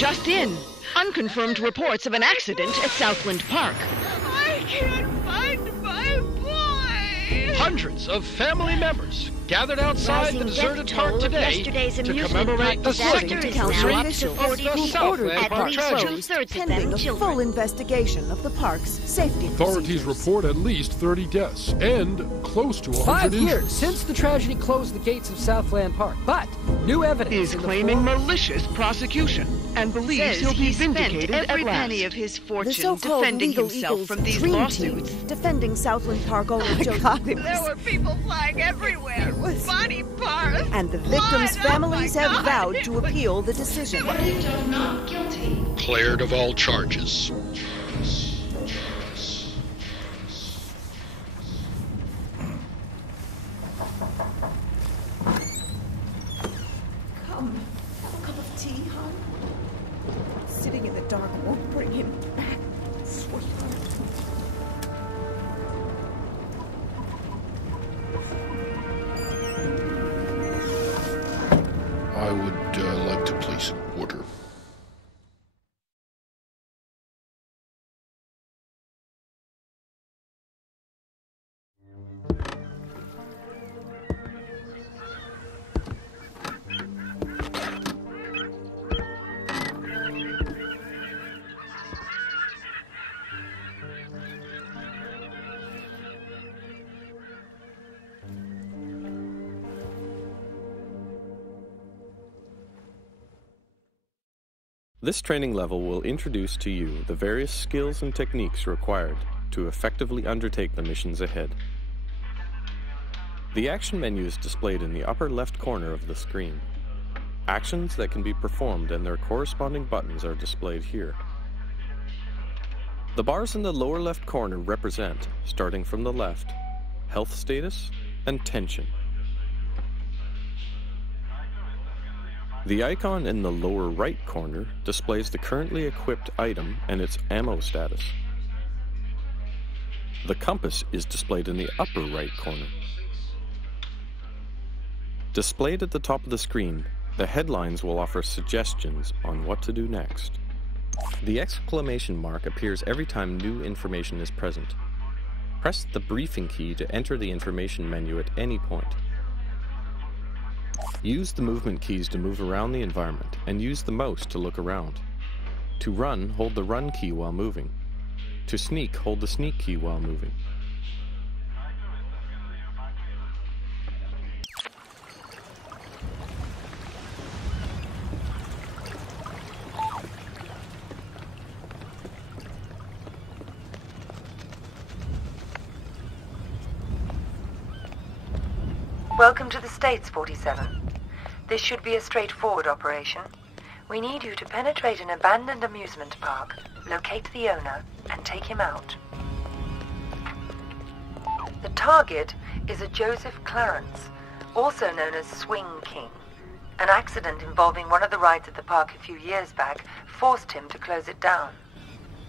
Just in. Unconfirmed reports of an accident at Southland Park. I can't find my boy! Hundreds of family members gathered outside the deserted park today to commemorate the second anniversary of the Southland Park tragedy. Pending a full investigation of the park's safety Authorities report at least 30 deaths and close to 100 5 years injuries. since the tragedy closed the gates of Southland Park, but new evidence Is in the claiming form- malicious prosecution and believes he'll be vindicated at every last. penny of his The fortune so-called defending legal himself Eagles from these dream lawsuits. team defending Southland Park owner Joseph. There were people flying everywhere. Body parts. And the victims' blood. families Oh my have God. vowed to appeal the decision. Not guilty. Cleared of all charges. Come, have a cup of tea, hon. Sitting in the dark won't bring him back, sweetheart. I would like to place some order. This training level will introduce to you the various skills and techniques required to effectively undertake the missions ahead. The action menu is displayed in the upper left corner of the screen. Actions that can be performed and their corresponding buttons are displayed here. The bars in the lower left corner represent, starting from the left, health status and tension. The icon in the lower right corner displays the currently equipped item and its ammo status. The compass is displayed in the upper right corner. Displayed at the top of the screen, the headlines will offer suggestions on what to do next. The exclamation mark appears every time new information is present. Press the briefing key to enter the information menu at any point. Use the movement keys to move around the environment and use the mouse to look around. To run, hold the run key while moving. To sneak, hold the sneak key while moving. Welcome to the States, 47. This should be a straightforward operation. We need you to penetrate an abandoned amusement park, locate the owner, and take him out. The target is a Joseph Clarence, also known as Swing King. An accident involving one of the rides at the park a few years back forced him to close it down.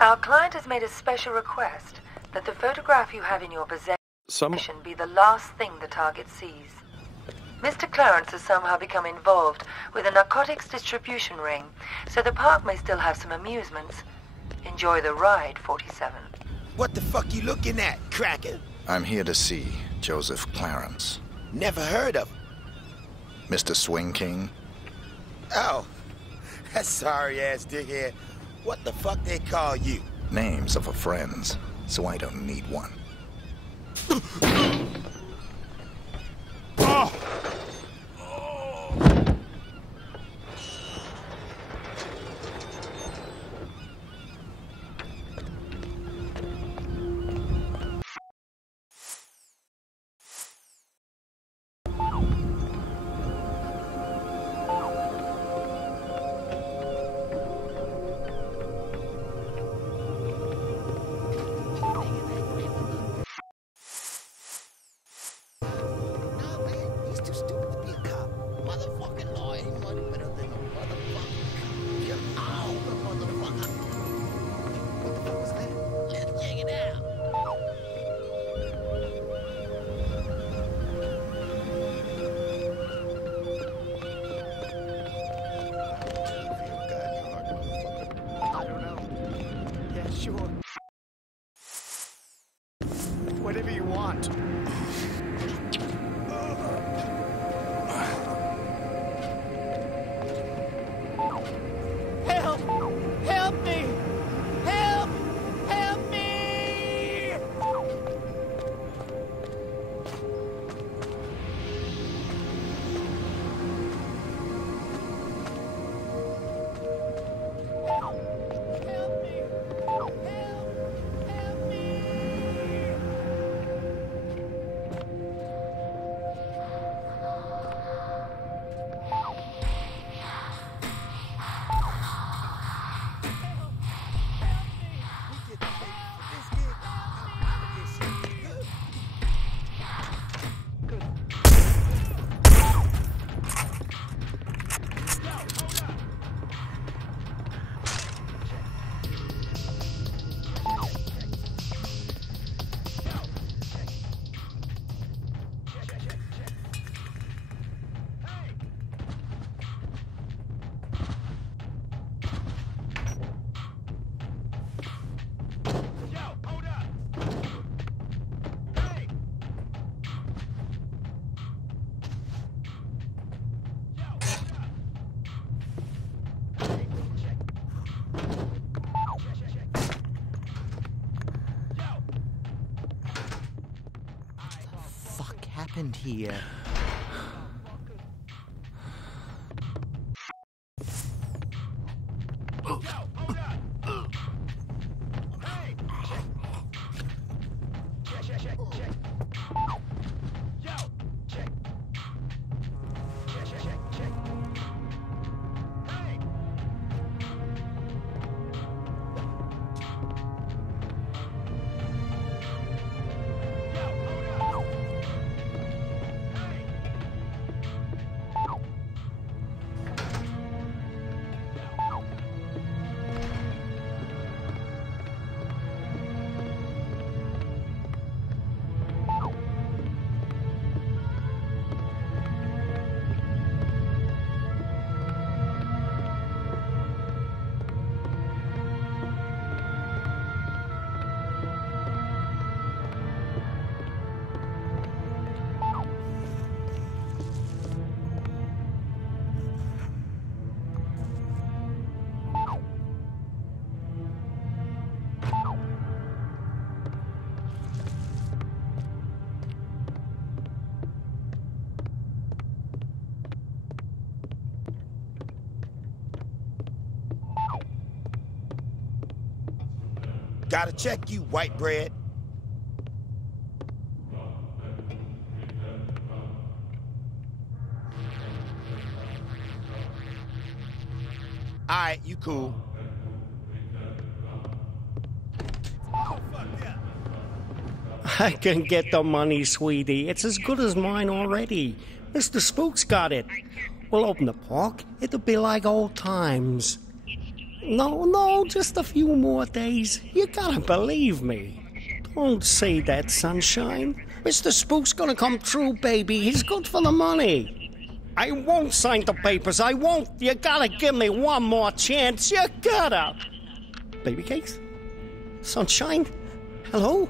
Our client has made a special request that the photograph you have in your possession be the last thing the target sees. Mr. Clarence has somehow become involved with a narcotics distribution ring, so the park may still have some amusements. Enjoy the ride, 47. What the fuck you looking at, cracker? I'm here to see Joseph Clarence. Never heard of him. Mr. Swing King? Oh, that sorry-ass dickhead. What the fuck they call you? Names of a friends, so I don't need one. Oh! whatever you want. Help! Help me! Help! Help me! Happened here? Gotta check you, white bread. Alright, you cool. I can get the money, sweetie. It's as good as mine already. Mr. Spook's got it. We'll open the park. It'll be like old times. No, just a few more days. You gotta believe me. Don't say that, sunshine. Mr. Spook's gonna come true, baby. He's good for the money. I won't sign the papers. I won't. You gotta give me one more chance. You gotta. Baby cakes? Sunshine? Hello?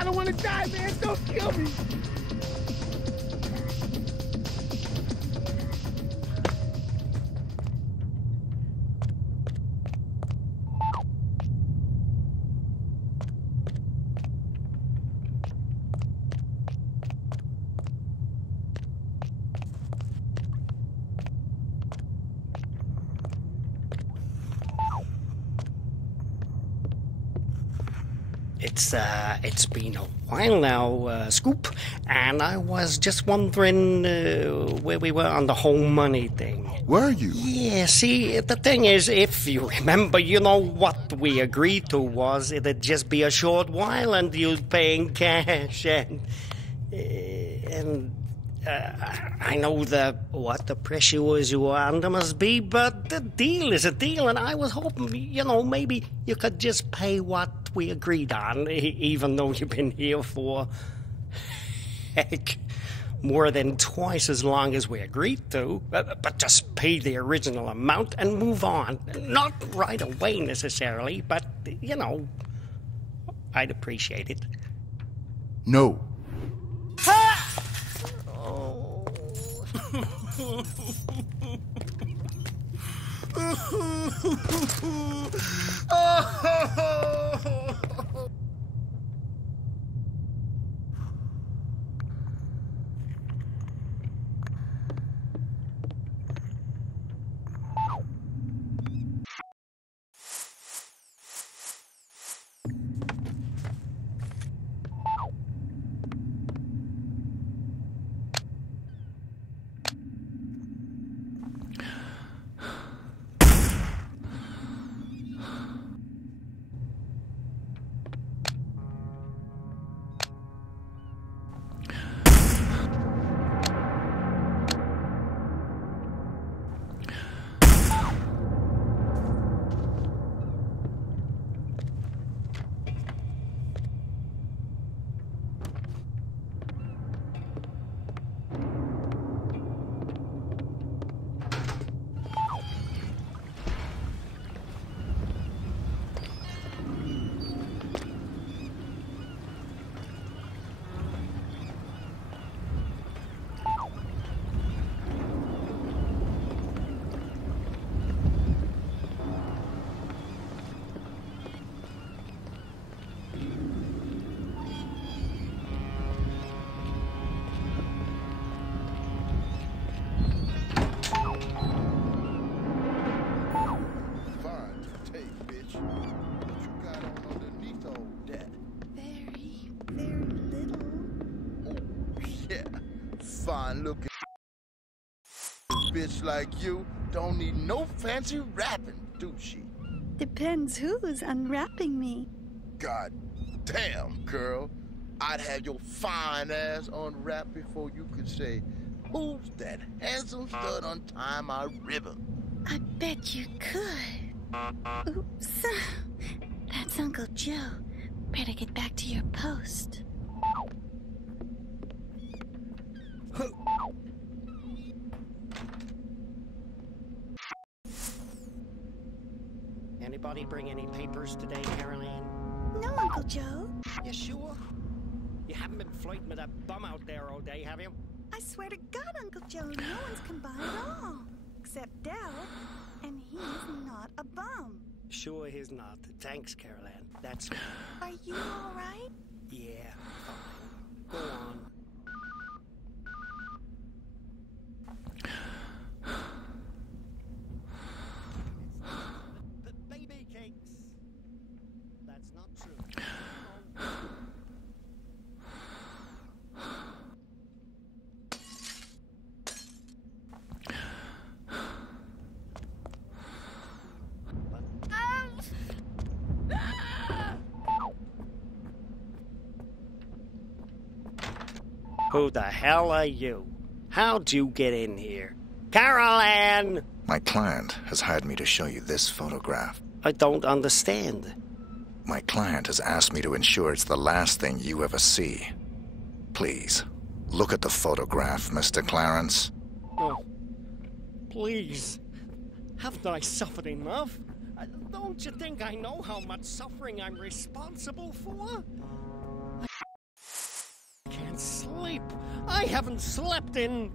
I don't want to die, man. Don't kill me. It's been a while now, Scoop, and I was just wondering where we were on the whole money thing. Were you? Yeah, see, the thing is, if you remember, you know, what we agreed to was it'd just be a short while and you'd pay in cash, and I know what the pressures you are under must be, but the deal is a deal, and I was hoping, you know, maybe you could just pay what we agreed on, even though you've been here for, heck, more than twice as long as we agreed to. But just pay the original amount and move on. Not right away necessarily, but, you know, I'd appreciate it. No. Looking bitch like you don't need no fancy wrapping, do she? Depends who's unwrapping me. God damn, girl. I'd have your fine ass unwrapped before you could say, who's that handsome stud untying my ribbon? I bet you could. Oops. That's Uncle Joe. Better get back to your post. Anybody bring any papers today, Caroline? No, Uncle Joe. You sure? You haven't been flirting with that bum out there all day, have you? I swear to God, Uncle Joe, no one's come by at all. Except Dell. And he's not a bum. Sure he's not. Thanks, Caroline. That's... Are you all right? Yeah, fine. Go on. Baby cakes. That's not true. Who the hell are you? How'd you get in here? Caroline! My client has hired me to show you this photograph. I don't understand. My client has asked me to ensure it's the last thing you ever see. Please, look at the photograph, Mr. Clarence. Oh, please. Haven't I suffered enough? Don't you think I know how much suffering I'm responsible for? I haven't slept in...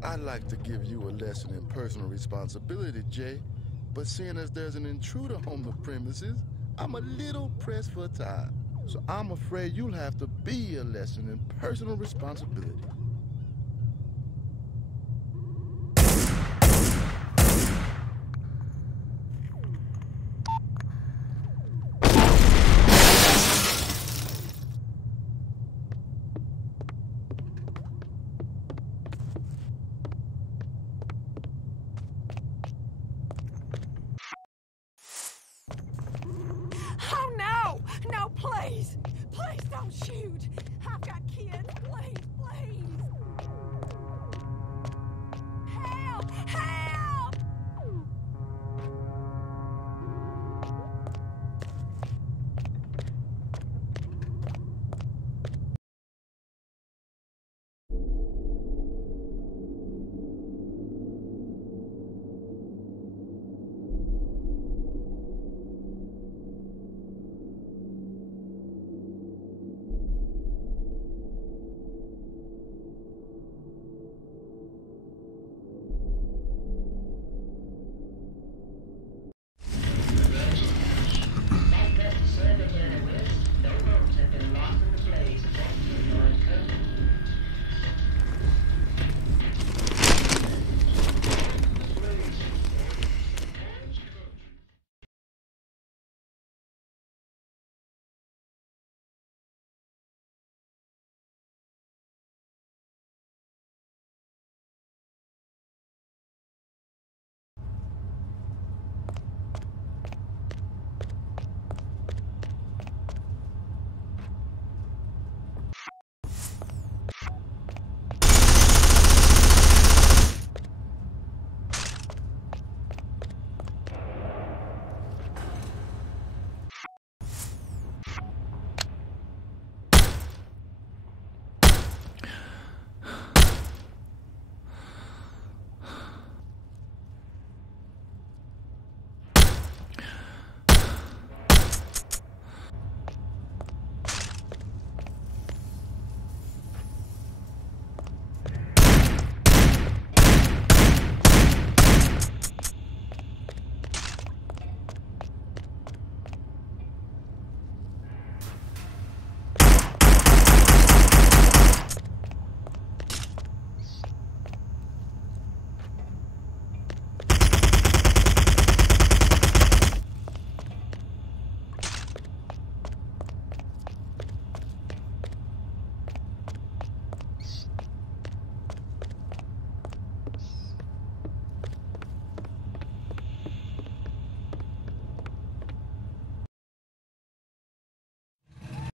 I'd like to give you a lesson in personal responsibility, Jay, but seeing as there's an intruder on the premises, I'm a little pressed for time. So I'm afraid you'll have to be a lesson in personal responsibility. Oh, no! No, please! Please don't shoot! I've got kids, please!